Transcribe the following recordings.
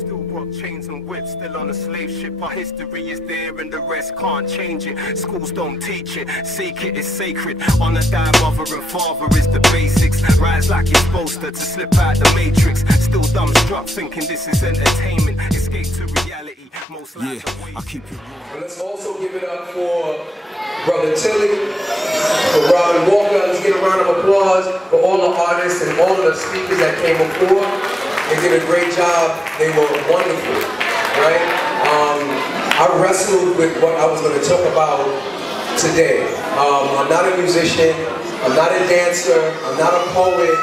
Still rock chains and whips, still on a slave ship. Our history is there and the rest can't change it. Schools don't teach it, seek it is sacred. Honor thy mother and father is the basics. Rise like you're supposed to slip out the matrix. Still dumbstruck thinking this is entertainment. Escape to reality, most lives I keep it real. Let's also give it up for Brother Tilly, for Robin Walker. Let's give a round of applause for all the artists and all of the speakers that came before. They did a great job. They were wonderful, right? I wrestled with what I was going to talk about today. I'm not a musician. I'm not a dancer. I'm not a poet.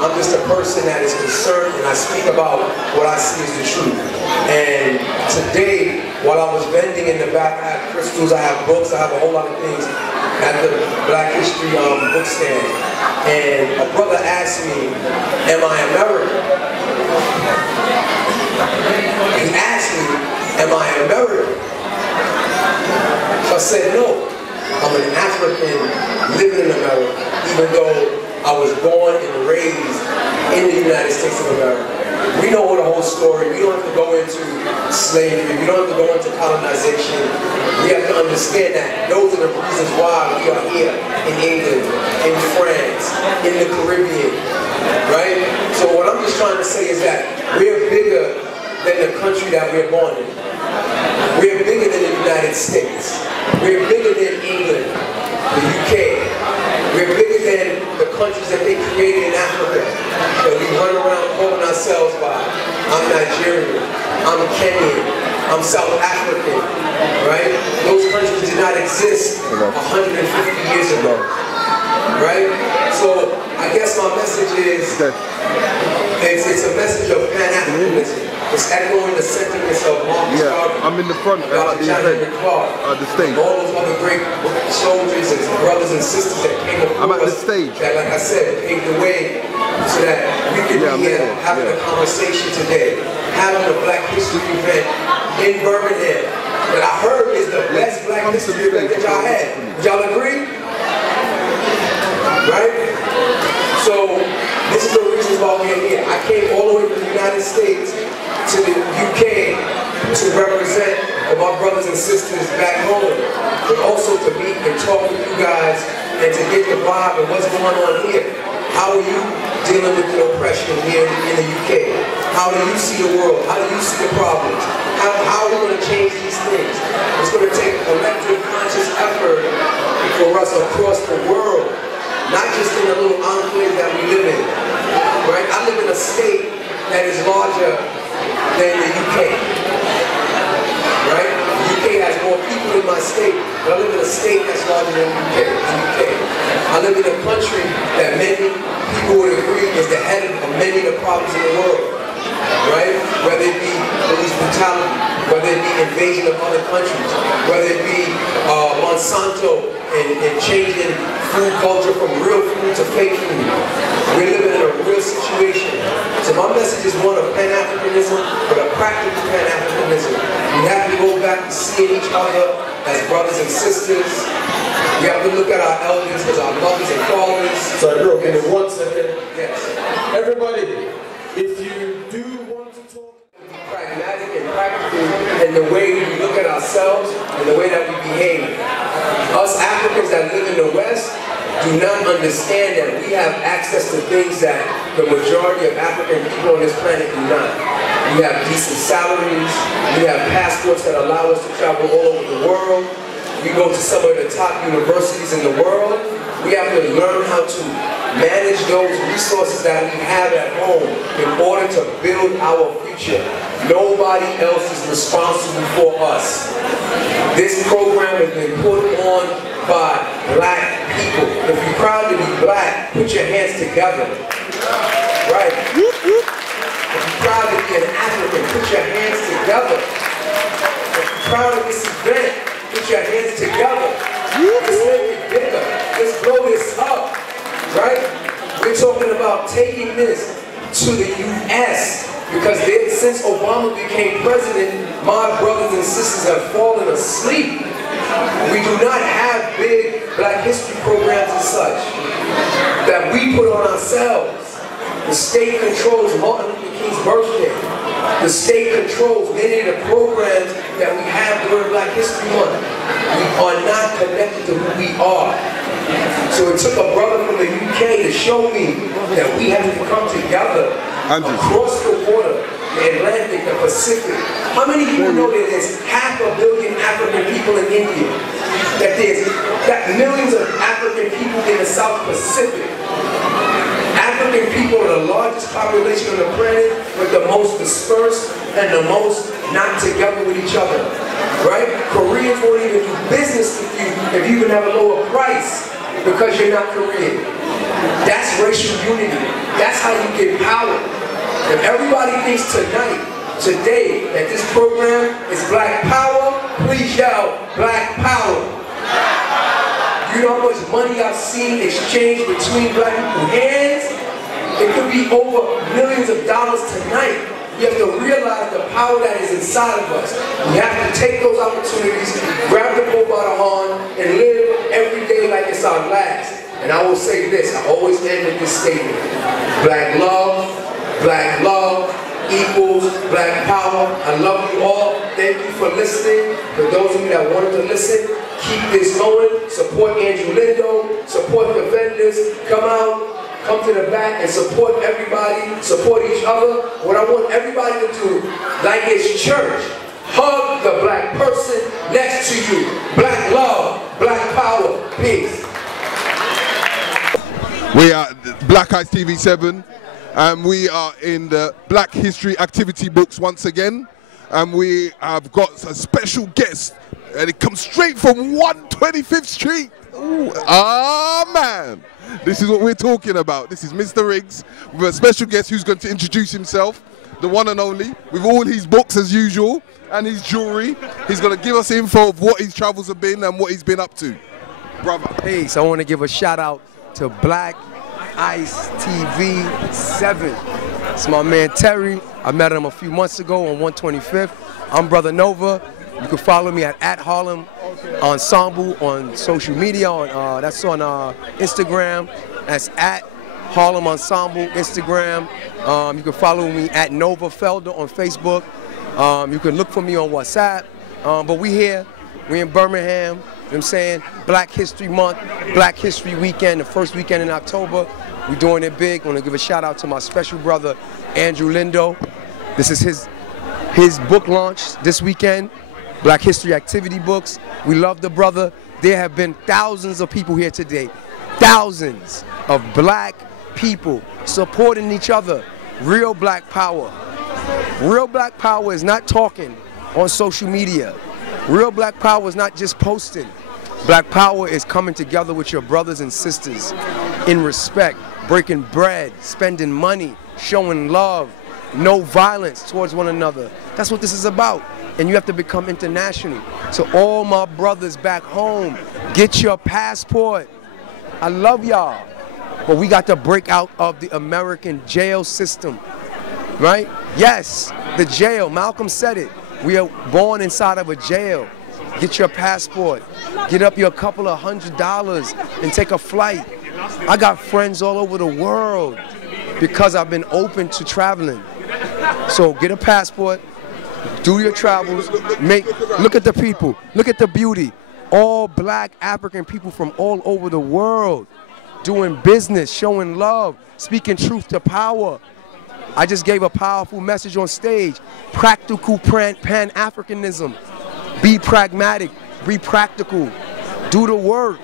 I'm just a person that is concerned, and I speak about what I see as the truth. And today, while I was vending in the back, I have crystals, I have books, I have a whole lot of things at the Black History book stand. And a brother asked me, am I American? He asked me, am I American? So I said, no, I'm an African living in America, even though I was born and raised in the United States of America. We know the whole story. We don't have to go into slavery. We don't have to go into colonization. We have to understand that those are the reasons why we are here in England, in France, in the Caribbean, right? So what I'm just trying to say is that we're bigger than the country that we're born in. We're bigger than the United States. We're bigger than England, the UK. We're bigger than the countries that they created in Africa that we run around calling ourselves by. I'm Nigerian, I'm Kenyan, I'm South African, right? Those countries did not exist 150 years ago, right? So I guess my message is, it's a message of Pan-Africanism. It's echoing the sentiments of Marcus Garvey. I'm in the front at the event, the stage. All those other great soldiers and brothers and sisters that came before I'm at the us, stage. that, like I said, paved the way so that we could be here having a conversation today, having a Black History event in Birmingham that I heard is the best Black History event that y'all had. Would y'all agree? Right? So this is the reason why we're here. I came all the way from the United States to the UK to represent my brothers and sisters back home, but also to meet and talk with you guys and to get the vibe of what's going on here. How are you dealing with the oppression here in the UK? How do you see the world? How do you see the problems? How are we going to change these things? It's going to take a collective conscious effort for us across the world, not just in the little enclave that we live in. Right? I live in a state that is larger than the UK, right? The UK has more people in my state, but I live in a state that's larger than the UK. I live in a country that many people would agree is the head of many of the problems in the world, right? Whether it be police brutality, whether it be invasion of other countries, whether it be Monsanto and changing food culture from real food to fake food. We're living in a real situation. So my message is one of Pan-Africanism, but a practical Pan-Africanism. We have to go back to seeing each other as brothers and sisters. We have to look at our elders as our mothers and fathers. Sorry, bro, give me 1 second. Yes. Everybody, if you do want to talk, pragmatic and practical in the way we look at ourselves and the way that we behave. Us Africans that live in the West do not understand that we have access to things that the majority of African people on this planet do not. We have decent salaries, we have passports that allow us to travel all over the world, we go to some of the top universities in the world. We have to learn how to manage those resources that we have at home in order to build our future. Nobody else is responsible for us. This program has been put on by Black people. If you're proud to be Black, put your hands together. Right? If you're proud to be an African, put your hands together. If you're proud of this event, put your hands together. Let's make it bigger. Let's blow this up. Right? We're talking about taking this to the US because since Obama became president, my brothers and sisters have fallen asleep. We do not have big Black history programs and such that we put on ourselves. The state controls Martin Luther King's birthday. The state controls many of the programs that we have during Black History Month. We are not connected to who we are. So it took a brother from the UK to show me that we have to come together across the water, the Atlantic, the Pacific. How many people know that there's 500 million African people in India? That there's millions of African people in the South Pacific. African people are the largest population on the planet, but the most dispersed and the most not together with each other. Right? Koreans won't even do business with you if you can have a lower price because you're not Korean. That's racial unity. That's how you get power. If everybody thinks today, that this program is Black Power, please yell, Black Power. You know how much money I've seen exchanged between Black people's hands? It could be over millions of dollars tonight. You have to realize the power that is inside of us. We have to take those opportunities, grab the bull by the horn, and live every day like it's our last. And I will say this, I always end with this statement. Black love equals Black power. I love you all. Thank you for listening. For those of you that wanted to listen, keep this going. Support Andrew Lindo, support the vendors, come out. Come to the back and support everybody, support each other. What I want everybody to do, like it's church, hug the Black person next to you. Black love, Black power, peace. We are Black Eyes TV7, and we are in the Black History activity books once again. And we have got a special guest, and it comes straight from 125th Street. Ooh, man. This is what we're talking about. This is Mr. Riggs with a special guest who's going to introduce himself, the one and only, with all his books as usual and his jewelry. He's going to give us info of what his travels have been and what he's been up to. Brother. Peace. I want to give a shout out to Black Ice TV 7. It's my man Terry. I met him a few months ago on 125th. I'm Brother Nova. You can follow me at Harlem Ensemble on social media. That's on Instagram. That's at Harlem Ensemble Instagram. You can follow me at Nova Felder on Facebook. You can look for me on WhatsApp. But we here. We in Birmingham. You know what I'm saying? Black History Month, Black History Weekend, the first weekend in October. We're doing it big. I want to give a shout out to my special brother, Andrew Lindo. This is his book launch this weekend. Black History Activity Books. We love the brother. There have been thousands of people here today. Thousands of Black people supporting each other. Real Black power. Real Black power is not talking on social media. Real Black power is not just posting. Black power is coming together with your brothers and sisters in respect, breaking bread, spending money, showing love, no violence towards one another. That's what this is about. And you have to become international. So all my brothers back home, get your passport. I love y'all. But we got to break out of the American jail system, right? Yes, the jail, Malcolm said it. We are born inside of a jail. Get your passport. Get up your couple of $100 and take a flight. I got friends all over the world because I've been open to traveling. So get a passport. Do your travels, look at the people, look at the beauty. All Black African people from all over the world doing business, showing love, speaking truth to power. I just gave a powerful message on stage. Practical Pan-Africanism. Be pragmatic, be practical, do the work.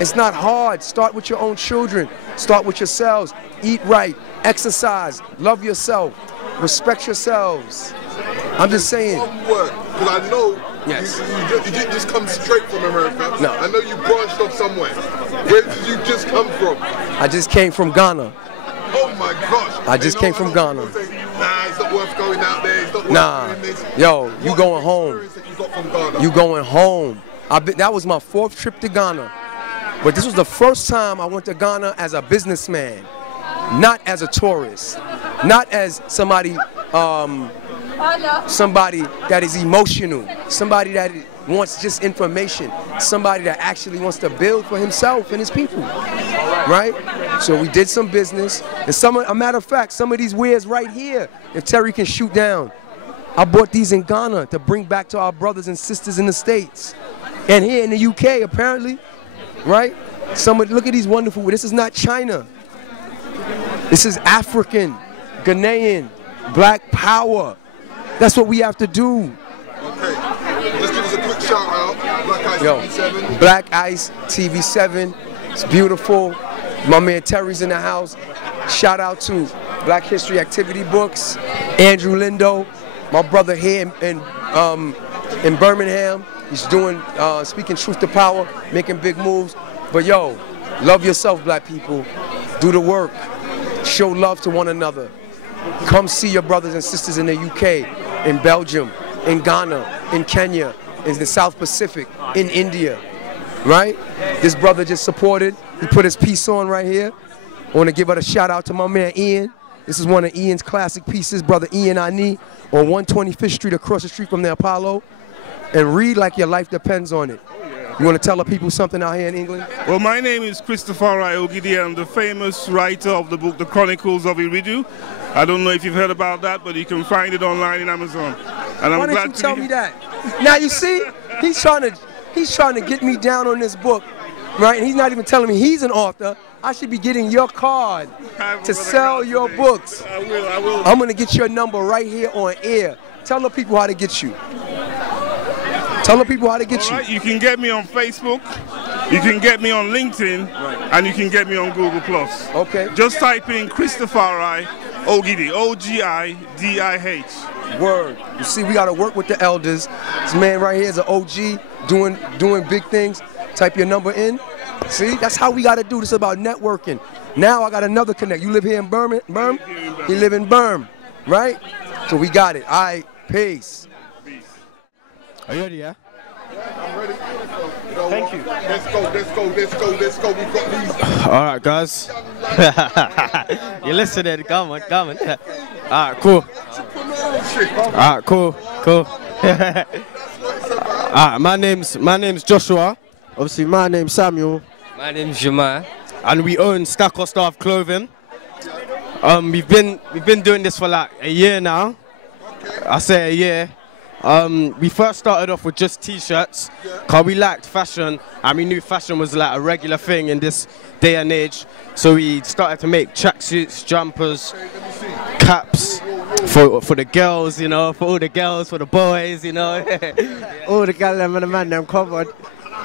It's not hard. Start with your own children, start with yourselves, eat right, exercise, love yourself, respect yourselves. I'm just saying. One word, because I know yes. you didn't just come straight from America. No. I know you branched off somewhere. Where did you just come from? I just came from Ghana. Oh my gosh. I just came from Ghana. Say, nah, it's not worth going out there. It's not worth doing this. Yo, you going home. You got from Ghana? You going home. That was my 4th trip to Ghana. But this was the first time I went to Ghana as a businessman, not as a tourist, not as somebody that is emotional, somebody that wants just information, somebody that actually wants to build for himself and his people, right? So we did some business, and a matter of fact, some of these wares right here, if Terry can shoot down, I bought these in Ghana to bring back to our brothers and sisters in the States. And here in the UK, apparently, right? Look at these wonderful, this is not China. This is African, Ghanaian, black power. That's what we have to do. Okay, just give us a quick shout out. Black Ice TV7. Black Ice TV7. It's beautiful. My man Terry's in the house. Shout out to Black History Activity Books, Andrew Lindo, my brother here in Birmingham. He's doing, speaking truth to power, making big moves. But yo, love yourself, black people. Do the work. Show love to one another. Come see your brothers and sisters in the UK, in Belgium, in Ghana, in Kenya, in the South Pacific, in India, right? This brother just supported. He put his piece on right here. I want to give a shout out to my man Ian. This is one of Ian's classic pieces, brother Ian Ani, on 125th Street, across the street from the Apollo. And read like your life depends on it. You want to tell the people something out here in England? Well, my name is Christopher Ogidi. I'm the famous writer of the book, The Chronicles of Iridu. I don't know if you've heard about that, but you can find it online in Amazon. And Why didn't you tell me that? Now you see, he's trying to get me down on this book, right? And he's not even telling me he's an author. I should be getting your card to sell your books. I will. I'm gonna get your number right here on air. Tell the people how to get you. Tell the people how to get you. You can get me on Facebook, you can get me on LinkedIn, and you can get me on Google+. Okay. Just type in Christopher Ogidi, O-G-I-D-I-H. Word. You see, we gotta work with the elders. This man right here is an OG, doing big things. Type your number in. See, that's how we gotta do this, about networking. Now I got another connect. You live here in Birmingham? You live in Birmingham, right? So we got it. All right, peace. Are you ready, yeah? I'm ready. Thank you. Let's go. We've got these. All right, guys. You're listening. Come on. All right, cool. All right, cool. All right, my name's Joshua. Obviously, my name's Samuel. My name's Jamal. And we own Stack or Starve Clothing. We've been doing this for like a year now. I say a year. We first started off with just t-shirts, cause we liked fashion and we knew fashion was like a regular thing in this day and age. So we started to make tracksuits, jumpers, caps for the girls, you know, for all the girls, for the boys, you know. All the girls and the man them covered.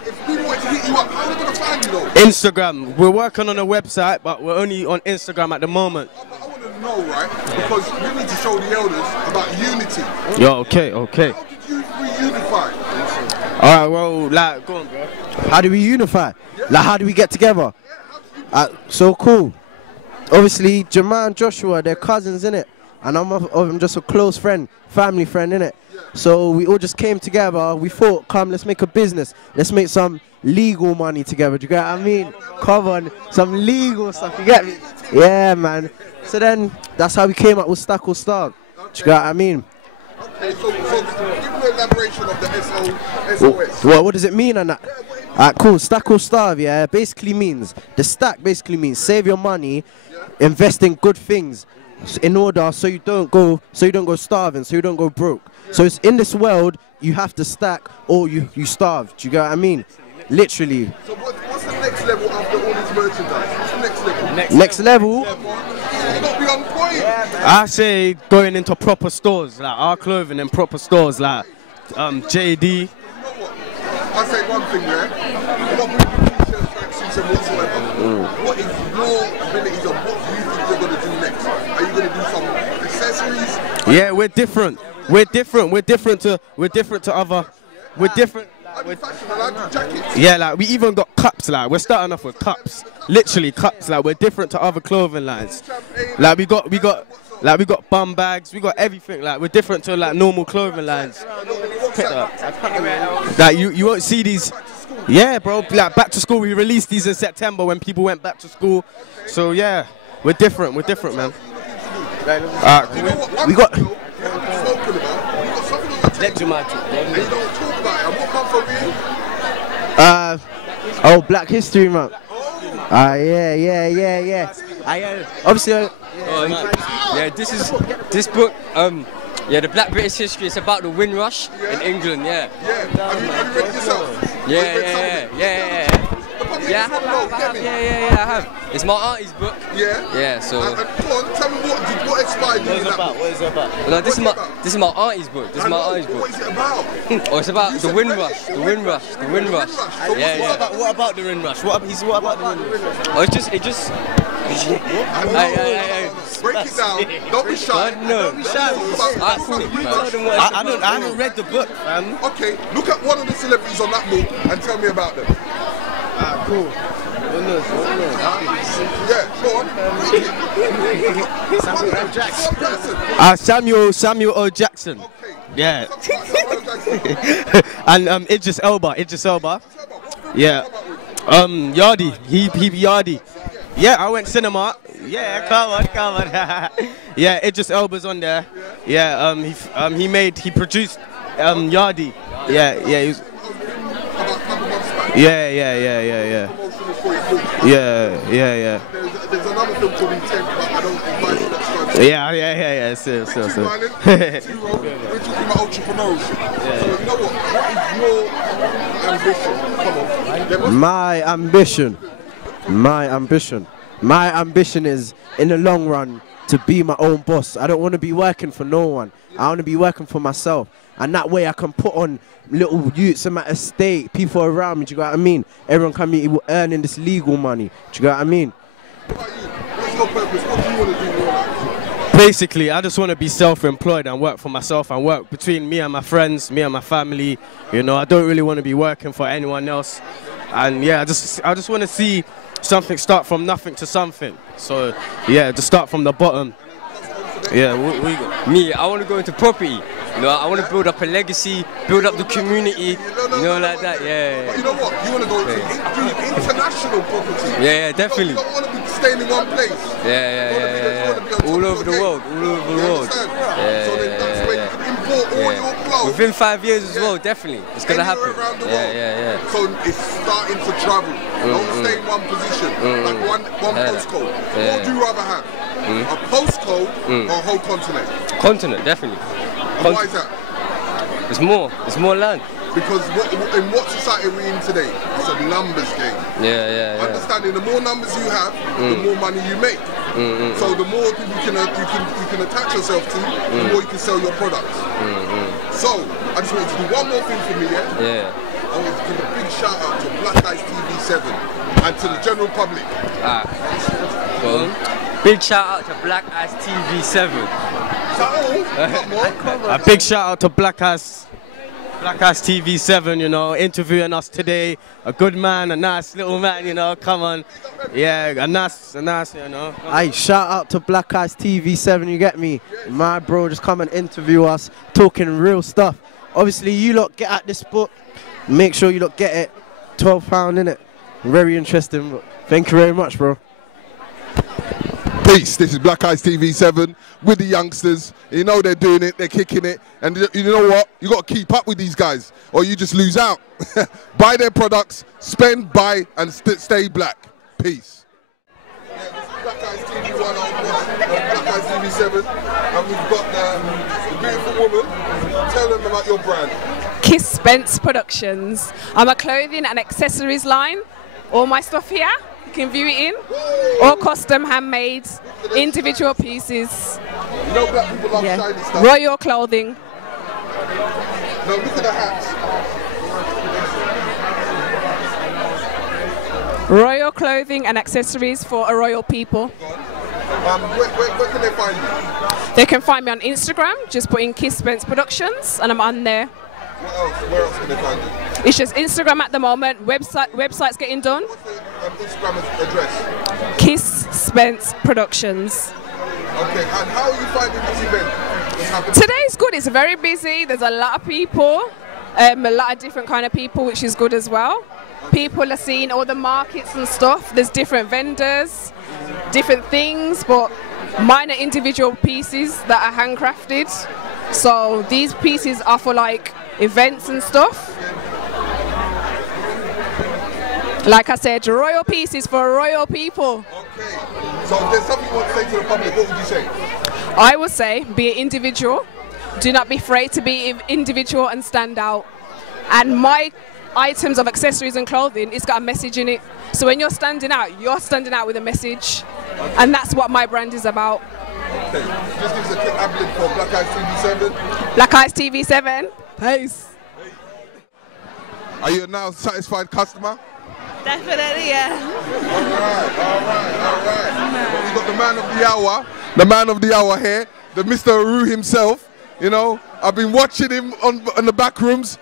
If we want to hit you up, how are they going to find you though? Instagram. We're working on a website, but we're only on Instagram at the moment. I want to know, right? Because we need to show the elders about unity. Yo, okay. How did you reunify? Alright, well, like, go on, bro. How do we unify? Yeah. Like, how do we get together? So cool. Obviously, Jamal and Joshua, they're cousins, innit? And I'm just a close friend, family friend, innit? Yeah. So we all just came together. We thought, come, let's make a business. Let's make some legal money together. Do you get what I mean? Come on, some legal stuff, you get me? Yeah, man. So then, that's how we came up with Stack or Starve. Do you get what I mean? Okay, so give me an elaboration of the SOS. What does it mean on that? Cool, Stack or Starve, yeah, basically means, the stack basically means save your money, invest in good things in order so you don't go starving, so you don't go broke. So it's in this world, you have to stack or you starve. Do you get what I mean? Literally. So what's the next level after all this merchandise? What's the next level? Next level? You got to be on point. I say going into proper stores, like our clothing in proper stores, like JD. You know what? I say one thing, yeah? You're not bringing t-shirts, tracksuits and whatsoever. What is your abilities and what do you think you're going to do next? Are you going to do some accessories? Yeah, we're different. We're different to other. We're different. Yeah, like we even got cups. Like we're starting off with cups. Literally cups. Like we're different to other clothing lines. Like we got bum bags. We got everything. Like we're different to like normal clothing lines. Like you won't see these. Yeah, bro. Like back to school. We released these in September when people went back to school. So yeah, we're different. We're different, man. We got. Oh, Black History Month. Yeah. Obviously. Yeah, this book. Yeah, the Black British history. It's about the Windrush in England. Yeah. Yeah. Have you read it yourself? Yeah. Yeah, I have. It's my auntie's book. Yeah. Yeah. So. And go on, tell me what inspired you in that book? What is it about? No, this is my auntie's book. This is my auntie's book. What is it about? Oh, it's about the Windrush. The Windrush. The Windrush. Yeah. What about the Windrush? What about the Windrush? Oh, it just. Break it down. Don't be shy. No. Don't be shy. I haven't read the book, man. Okay, look at one of the celebrities on that book and tell me about them. Cool. Yeah, go on. Samuel L. Jackson. Samuel L. Jackson. Okay. Yeah. Samuel Jackson. And Idris Elba. Yeah. Yardi. He Yardi. Yeah, I went cinema. Yeah, come on. Yeah, Idris Elba's on there. Yeah, he produced Yardi. Yeah, he was. Yeah. There's another film called Intent, but I don't invite you that. Yeah. So. We're talking about entrepreneurs. So you know what is your ambition? Come on. My ambition is, in the long run, to be my own boss. I don't want to be working for no one. I want to be working for myself. And that way I can put on little youths in my estate, people around me, do you get what I mean? Everyone can be earning this legal money, do you get what I mean? What about you? What's your purpose? What do you want to do in your life? Basically, I just want to be self-employed and work for myself and work between me and my friends, me and my family. You know, I don't really want to be working for anyone else. And yeah, I just want to see something start from nothing to something. So yeah, just start from the bottom. Yeah, me, I want to go into property. You know, I want to build up a legacy, build up the community, like that. Yeah. But you know what? You want to go into international property. Yeah, definitely. You don't want to be staying in one place. Yeah. All over the world. Yeah. So then that's where you can import all your clothes. Within 5 years as well, definitely. It's gonna happen. Around the world. Yeah. So it's starting to travel. Don't stay in one position, like one postcode. What would you rather have? A postcode or a whole continent? Continent, definitely. And why is that? It's more land. Because in what society are we in today? It's a numbers game. Yeah. Understanding the more numbers you have, the more money you make. So the more people you can attach yourself to, the more you can sell your products. So I just wanted to do one more thing for me, yeah? I want to give a big shout out to Black Ice TV 7 and to the general public. Big shout out to Black Ice TV 7. A big shout out to Black Ice TV 7, you know, interviewing us today. A good man, a nice little man, you know, come on. Yeah, a nice, you know. Hey, shout out to Black Ice TV 7, you get me? My bro, just come and interview us, talking real stuff. Obviously, you lot get at this book. Make sure you lot get it. £12, innit? Very interesting. Thank you very much, bro. Peace, this is Black Ice TV 7 with the youngsters. You know they're doing it, they're kicking it. And you know what? You got to keep up with these guys or you just lose out. Buy their products, spend, buy, and stay black. Peace. Yeah, this is Black Ice TV 1 on Black Ice TV 7. And we've got the beautiful woman. Tell them about your brand. Kiss Spence Productions. I'm a clothing and accessories line. All my stuff here. You can view it in, all custom, handmade, individual pieces. You know black people love shiny stuff. Royal clothing. Now look at the hats. Royal clothing and accessories for a royal people. Where can they find you? They can find me on Instagram, just put in Kiss Spence Productions, and I'm on there. Where else can they find you? It's just Instagram at the moment. Website's getting done. What's the Instagram address? Kiss Spence Productions. Okay, and how are you finding this event? Today's good. It's very busy. There's a lot of people, a lot of different kind of people, which is good as well. People are seeing all the markets and stuff. There's different vendors, different things, but mine are individual pieces that are handcrafted. So these pieces are for like events and stuff. Like I said, royal pieces for royal people. Okay. So if there's something you want to say to the public, what would you say? I would say be an individual. Do not be afraid to be individual and stand out. And my items of accessories and clothing, it's got a message in it. So when you're standing out with a message. And that's what my brand is about. Okay, just give us a quick ad-lib for Black Eyes TV7. Black Eyes TV7. Peace. Are you a now satisfied customer? Definitely, yeah. All right. Well, we've got the man of the hour here, the Mr. Aru himself. You know, I've been watching him on the back rooms,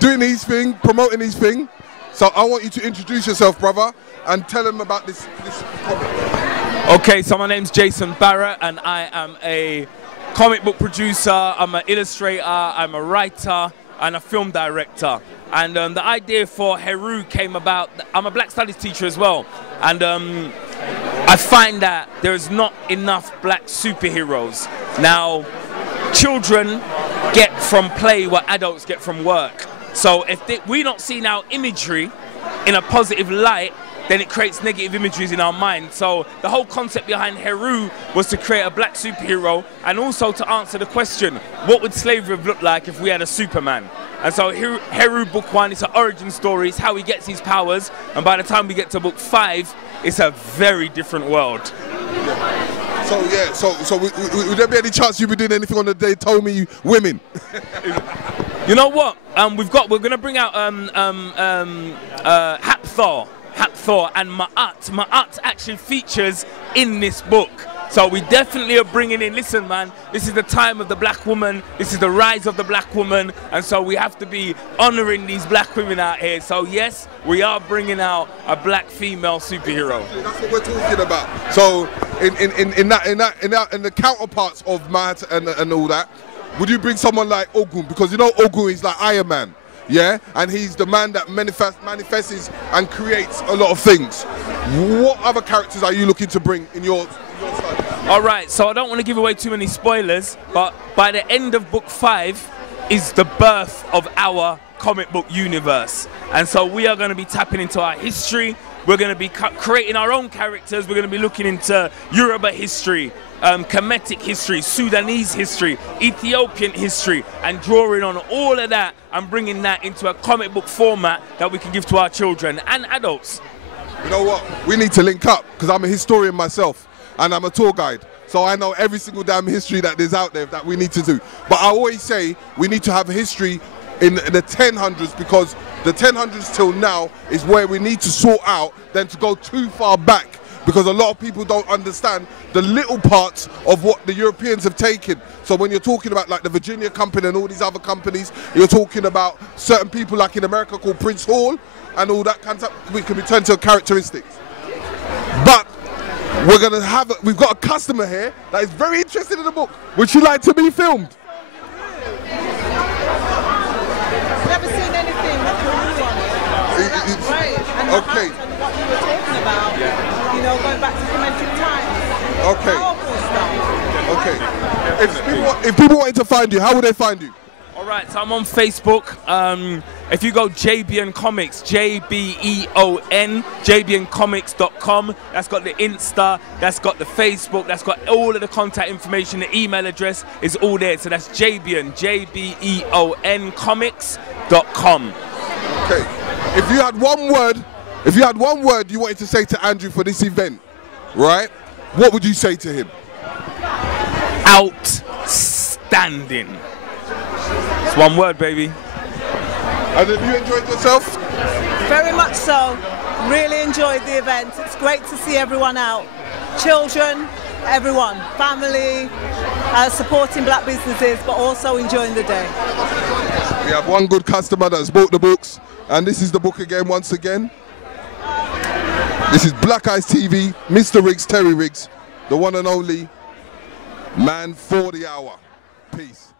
doing his thing, promoting his thing. So I want you to introduce yourself, brother, and tell him about this comic. Okay, so my name's Jason Barrett, and I am a comic book producer, I'm an illustrator, I'm a writer, and a film director. And the idea for Heru came about, I'm a Black Studies teacher as well, and I find that there's not enough black superheroes. Now, children get from play what adults get from work. So if we don't see now imagery in a positive light, then it creates negative imageries in our mind. So the whole concept behind Heru was to create a black superhero, and also to answer the question, what would slavery have looked like if we had a Superman? And so Heru book 1, it's an origin story, it's how he gets his powers, and by the time we get to book 5, it's a very different world. Yeah. So would there be any chance you'll be doing anything on the day told me women? You know what? We're gonna bring out Hapthor and Ma'at. Ma'at actually features in this book. So we definitely are bringing in, listen man, this is the time of the black woman, this is the rise of the black woman, and so we have to be honoring these black women out here. So yes, we are bringing out a black female superhero. That's what we're talking about. So in the counterparts of Ma'at and all that, would you bring someone like Ogun? Because you know Ogun is like Iron Man. Yeah, and he's the man that manifests and creates a lot of things. What other characters are you looking to bring in your side? All right, so I don't want to give away too many spoilers, but by the end of book 5 is the birth of our comic book universe. And so we are going to be tapping into our history. We're going to be creating our own characters. We're going to be looking into Yoruba history, Kemetic history, Sudanese history, Ethiopian history, and drawing on all of that and bringing that into a comic book format that we can give to our children and adults. You know what? We need to link up, because I'm a historian myself and I'm a tour guide. So I know every single damn history that there's out there that we need to do. But I always say we need to have history in the 1000s, because the 1000s till now is where we need to sort out than to go too far back, because a lot of people don't understand the little parts of what the Europeans have taken. So when you're talking about like the Virginia Company and all these other companies, you're talking about certain people like in America called Prince Hall and all that kind of stuff, we can return to characteristics. But we've got a customer here that is very interested in the book. Would you like to be filmed? Never seen anything that's really on it. That's great. And the okay. house and what you were talking about, you know, going back to Kemetic times. Okay. Powerful stuff. Okay. If people wanted to find you, how would they find you? All right, so I'm on Facebook. If you go JBN Comics, JBEON, JBNcomics.com, that's got the Insta, that's got the Facebook, that's got all of the contact information, the email address is all there. So that's JBEON, JBEON comics.com. Okay. If you had one word you wanted to say to Andrew for this event, right? What would you say to him? Outstanding. It's one word, baby. And have you enjoyed yourself? Very much so. Really enjoyed the event. It's great to see everyone out. Children, everyone, family, supporting black businesses, but also enjoying the day. We have one good customer that's bought the books, and this is the book again, once again. This is Black Eyes TV, Mr. Riggs, Terry Riggs, the one and only man for the hour. Peace.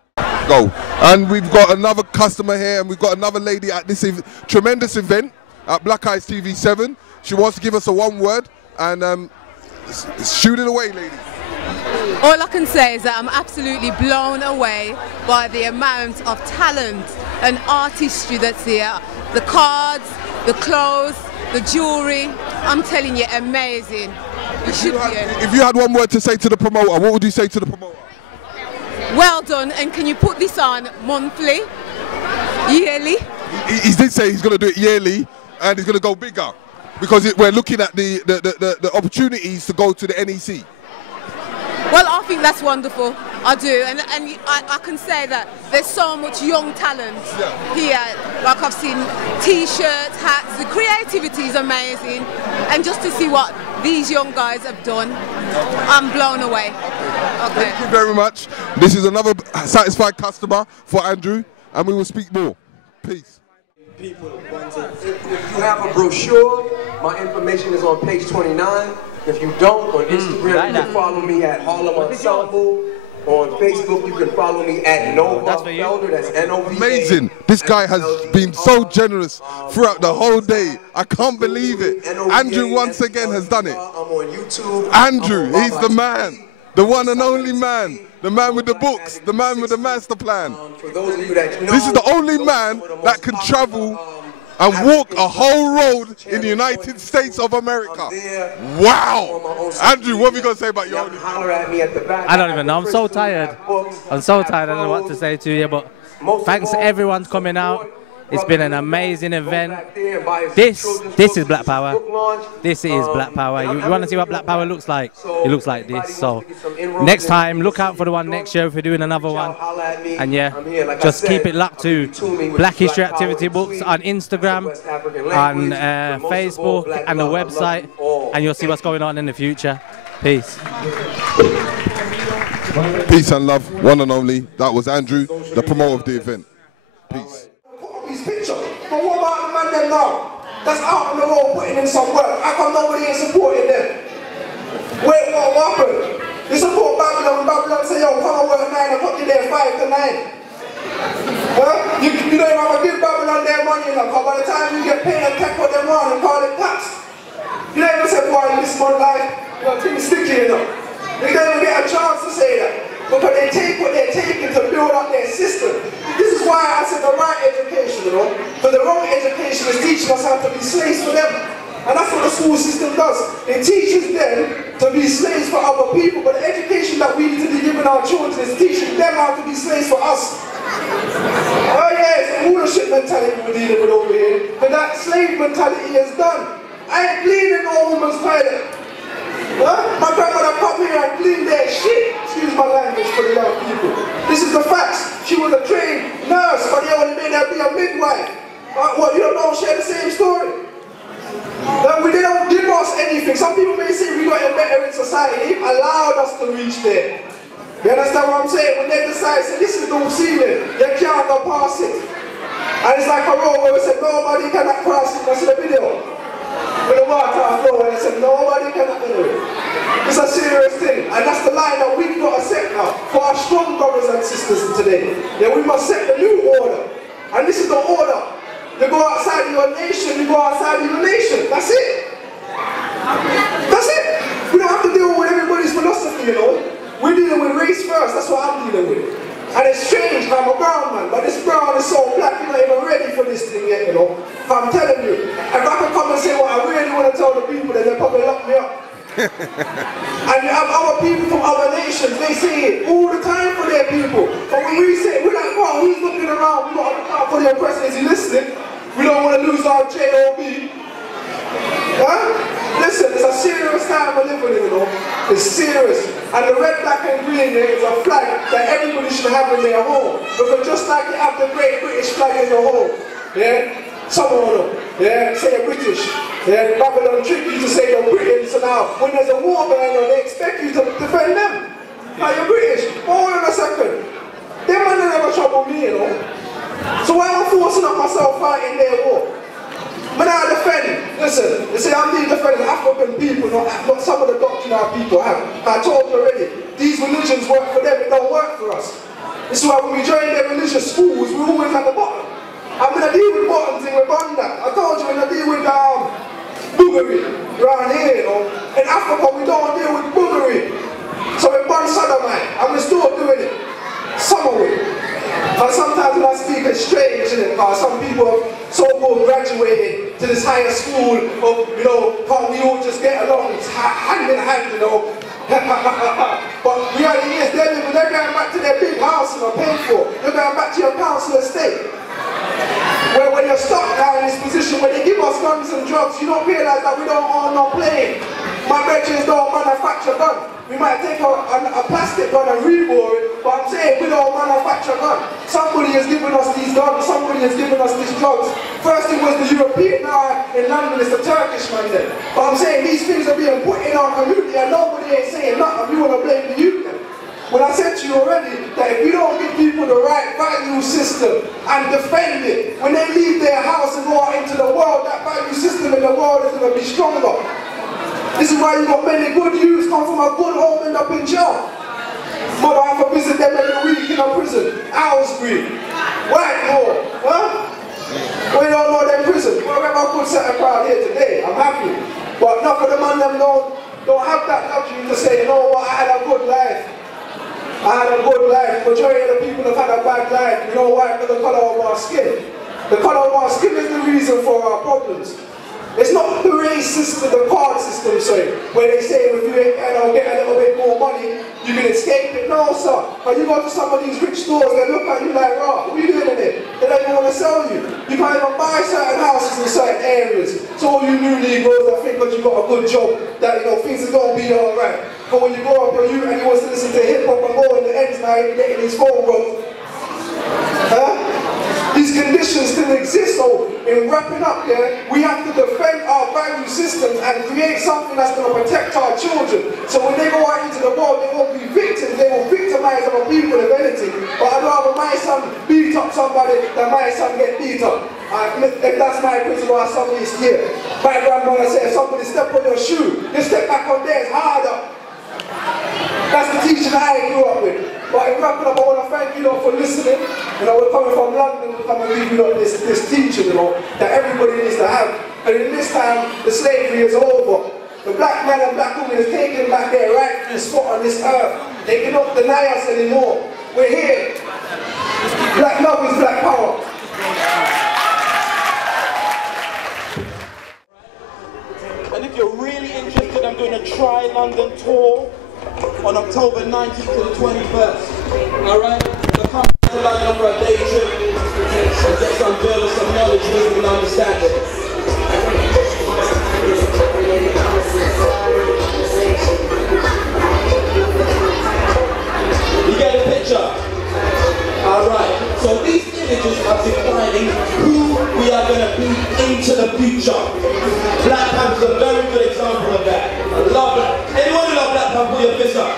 Go. And we've got another customer here, and we've got another lady at this tremendous event at Black Eyes TV 7. She wants to give us a one word, and shoot it away, lady. All I can say is that I'm absolutely blown away by the amount of talent and artistry that's here. The cards, the clothes, the jewelry, I'm telling you, amazing. If you had one word to say to the promoter, what would you say to the promoter? Well done, and can you put this on monthly, yearly? He did say he's going to do it yearly, and he's going to go bigger, because we're looking at the opportunities to go to the NEC. Well, I think that's wonderful. I do, and I can say that there's so much young talent here. Like I've seen T-shirts, hats. The creativity is amazing, and just to see what these young guys have done, I'm blown away. Okay. Thank you very much. This is another satisfied customer for Andrew, and we will speak more. Peace. People, if you have a brochure, my information is on page 29. If you don't, on Instagram, you can follow me at Harlem Ensemble. On Facebook, you can follow me at Nova Felder, that's N-O-V-A. Amazing. This guy has been so generous throughout the whole day. I can't believe it. Andrew once again has done it. I'm on YouTube. Andrew, he's the man. The one and only man. The man with the books. The man with the master plan. For those of you that know, this is the only man that can travel and walk a whole road in the United States of America. Wow! Andrew, what are we going to say about your own? I don't even know. I'm so tired. I'm so tired. I don't know what to say to you, but thanks to everyone coming out. It's been an amazing event. This is Black Power. This is Black Power. You want to see what Black Power looks like? It looks like this. So next time, look out for the one next year if we're doing another one. And yeah, just keep it locked to Black History Activity Books on Instagram, on Facebook, and the website, and you'll see what's going on in the future. Peace. Peace and love, one and only. That was Andrew, the promoter of the event. Peace. These pictures. But what about the man them now? That's out on the road putting in some work. How come nobody ain't supporting them? Wait, what happened? You support Babylon, Babylon say, yo, come and work 9 o'clock, you're there 5 to 9. Huh? You don't even have to give Babylon their money enough, because by the time you get paid and take what they want and call it tax, you don't even say, boy, in this month life, you know, things sticky enough. You don't even get a chance to say that. Because they take what they're taking to build up their system. This is why I said the right education, you know. But the wrong education is teaching us how to be slaves for them. And that's what the school system does. It teaches them to be slaves for other people, but the education that we need to be giving our children is teaching them how to be slaves for us. Oh yeah, it's a rulership mentality we're dealing with over here. But that slave mentality is done. I ain't bleeding no woman's toilet. Huh? My grandmother come here and clean their shit. Excuse my language for the young people. This is the facts. She was a trained nurse, but they only made her be a midwife. What, you don't know, share the same story? They don't give us anything. Some people may say we got it better in society. Allowed us to reach there. You understand what I'm saying? When they decide, say, this is the ceiling, you can't go past it. And it's like a road where we said nobody cannot cross it. That's the video. With the water flow, and I said nobody cannot do it. It's a serious thing, and that's the line that we've got to set now for our strong brothers and sisters today. Yeah, we must set the new order, and this is the order. You go outside your nation, you go outside your nation. That's it. That's it. We don't have to deal with everybody's philosophy, you know. We're dealing with race first. That's what I'm dealing with. And it's strange, I'm a brown man, but this brown is so black, you're not even ready for this thing yet, you know. I'm telling you, if I can come and say what I really want to tell the people, then they'll probably lock me up. And you have our people from other nations, they say it all the time for their people. But when we say, we're like, wow, who's looking around? We got to look out for the oppressor. Is he listening? We don't want to lose our J.O.B. Huh? Listen, it's a serious time we're living in, you know. It's serious. And the red, black and green there is a flag that everybody should have in their home. Because just like you have the great British flag in your home, yeah? Some of them, yeah, say you're British. Yeah, Babylon trick you to say you're British, so now when there's a war going on, they expect you to defend them. Now you're British. Hold on a second. Them man never trouble me, you know. So why am I forcing up myself fighting their war? But I defend. Listen, you see, I'm being defending African people, not some of the doctrine our people have. I told you already, these religions work for them, it don't work for us. This is why when we join their religious schools, we're always at the bottom. I'm going to deal with bottom thing with Bunda. I told you, we're going to deal with boogery around here, you know. In Africa, we don't deal with boogery. So we're born sodomite, and we're still doing it. Some of it. And sometimes when I speak, it's strange, isn't it? Because some people have so-called graduated to this higher school of, you know, can't we all just get along? It's hand in hand, you know. But reality is, they're going back to their big house and are paid for. They're going back to your council estate. Where when you're stuck now in this position where they give us guns and drugs, you don't realise that we don't own no plane. My brethren don't manufacture guns. We might take a plastic gun and rebore it, but I'm saying we don't manufacture guns. Somebody has given us these guns, somebody has given us these drugs. First it was the European, now in London it's the Turkish man then. But I'm saying these things are being put in our community and nobody ain't saying nothing. We want to blame the youth then. When I said to you already that if we don't give people the right value system and defend it, when they leave their house and go out into the world, that value system in the world is going to be stronger. This is why you got many good youths come from a good home and end up in jail. Mother I have to visit them every week in a prison. Owlsbury, Whitehall, huh? We don't know them prison. Wherever I could set a crowd here today, I'm happy. But enough of the man them don't have that luxury to say, you know what, I had a good life. I had a good life. The majority of the people have had a bad life. You know why? Because the colour of our skin. The colour of our skin is the reason for our problems. It's not the race system, the card system, sorry, where they say if you get a little bit more money, you can escape it. No, sir. But you go to some of these rich stores, they look at you like, oh, what are you doing in it? They don't even want to sell you. You can't even buy certain houses in certain areas. So all you new Negroes that think because you got a good job, that you know things are going to be alright. But when you grow up, you're and you want to listen to hip hop and go in the ends now, you're getting these phone calls. Huh? These conditions still exist, so in wrapping up here, we have to defend our value systems and create something that's going to protect our children. So when they go out into the world, they won't be victims, they will victimize other people if anything. But I'd rather my son beat up somebody than my son get beat up. If that's my principle, I saw this here. My grandmother said, if somebody step on your shoe, you step back on theirs harder. That's the teaching I grew up with. But in wrapping up, I want to thank you lot for listening. You know, we're coming from London to come and give you lot this teaching, you know, that everybody needs to have. And in this time, the slavery is over. The black man and black woman is taking back their rightful spot on this earth. They cannot deny us anymore. We're here. Black love is black power. And if you're really interested, I'm doing a Try London tour on October 19th to the 21st. Alright? So come to London for a day trip and get some build some knowledge, wisdom and understanding. You get a picture? Alright. So these images are defining who we are going to be into the future. Black Panther is a very good example of that. I love it. Anyone who loves Black Panther, put your fist up.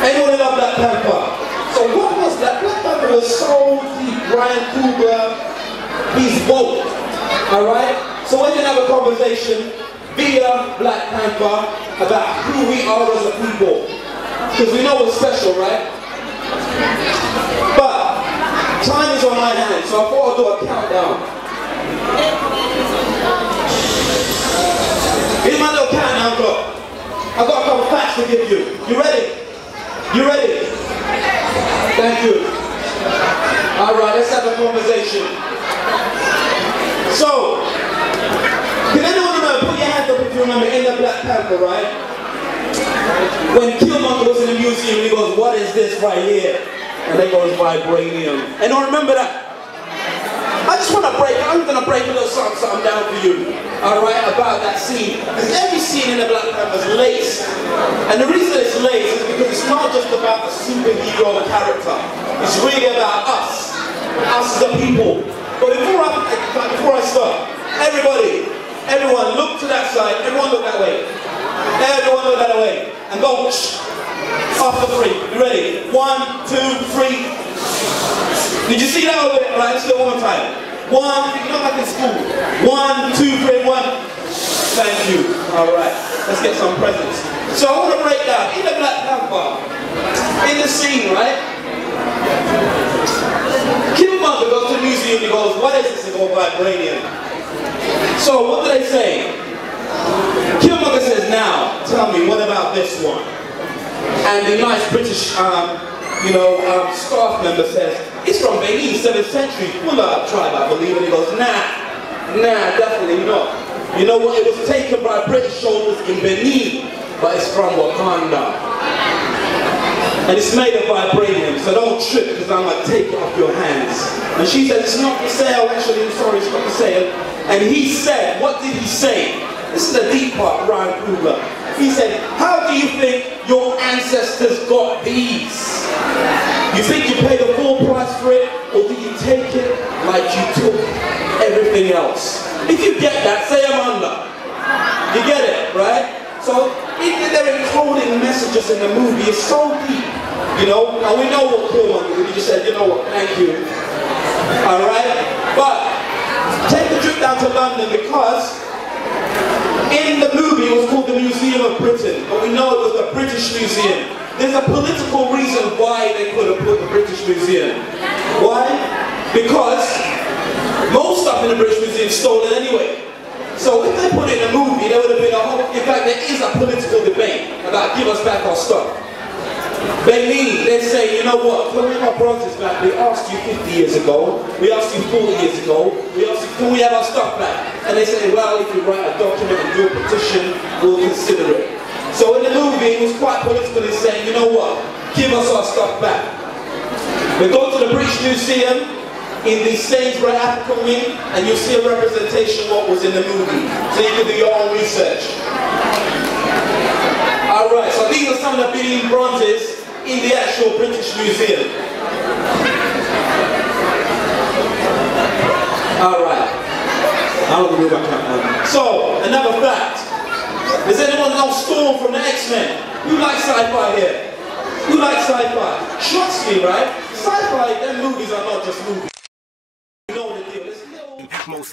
Anyone who loves Black Panther? So what was that? Black Panther was so deep. Ryan Coogler, he's woke. Alright? So we're going to have a conversation via Black Panther about who we are as a people. Because we know we're special, right? But time is on my hands, so I thought I'd do a countdown. Here's my little countdown clock. I've got a couple facts to give you. You ready? You ready? Thank you. Alright, let's have a conversation. So, can anyone remember, put your hands up if you remember, in the Black Panther, right? When Killmonger was in the museum, he goes, what is this right here? And they go, vibranium. Anyone remember that? I just want to I'm going to break a little something down for you, alright, about that scene. Because every scene in the Black Panther is laced. And the reason it's laced is because it's not just about a superhero character. It's really about us as the people. But before I start, everyone look to that side, everyone look that way. Everyone look that way. And go, after three. You ready? 1, 2, 3. Did you see that over there? Alright, let's do it one more time. 1, you know like in school. 1, 2, 3, 1. Thank you. Alright, let's get some presents. So I want to break down, in the Black Panther, in the scene, right? Killmonger goes to the museum and he goes, what is this? He goes, vibranium. So what do they say? Killmonger says, now, tell me, what about this one? And the nice British, staff member says, it's from Benin, 7th century, Fula tribe, I believe. And he goes, nah, definitely not. You know what? It was taken by British soldiers in Benin but it's from Wakanda. And it's made of vibranium, so don't trip because I'm going to take it off your hands. And she said, it's not for sale, actually, I'm sorry, it's not for sale. And he said, what did he say? This is the deep part, Ryan Coogler. He said, how do you think your ancestors got these? You think you paid the full price for it, or do you take it like you took everything else? If you get that, say Amanda. You get it, right? So, they're encoding messages in the movie. It's so deep, you know? And we know what Killmonger did. He just said, you know what, thank you. Alright? But, take the trip down to London because in the movie it was called the Museum of Britain. But we know it was the British Museum. There's a political reason why they could have put the British Museum. Why? Because most stuff in the British Museum is stolen anyway. So if they put it in a movie, there would have been a whole, in fact there is a political debate about give us back our stuff. They say, you know what, can we have our bronzes back? We asked you 50 years ago, we asked you 40 years ago, we asked you, can we have our stuff back? And they say, well, if you write a document and do a petition, we'll consider it. So in the movie, it was quite politically saying, you know what, give us our stuff back. We go to the British Museum, in the Sainsbury African wing, and you'll see a representation of what was in the movie. So you can do your own research. Alright, so these are some of the Benin bronzes in the actual British Museum. Alright. I don't know about that. So, another fact. Does anyone know Storm from the X-Men? Who likes sci-fi here? Who likes sci-fi? Trust me, right? Sci-fi, them movies are not just movies.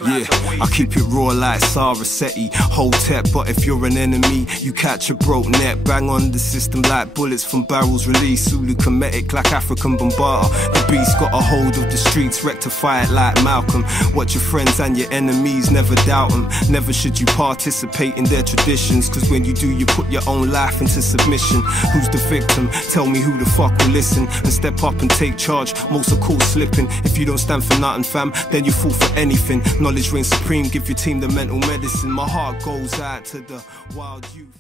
Yeah, I keep it raw like Sarasetti, Hotep, but if you're an enemy, you catch a broke net. Bang on the system like bullets from barrels released. Zulu Kemetic like African Bombata. The beast got a hold of the streets, rectify it like Malcolm. Watch your friends and your enemies, never doubt them. Never should you participate in their traditions, cause when you do, you put your own life into submission. Who's the victim? Tell me who the fuck will listen and step up and take charge. Most are caught slipping. If you don't stand for nothing, fam, then you fall for anything. Knowledge reigns supreme, give your team the mental medicine. My heart goes out to the wild youth.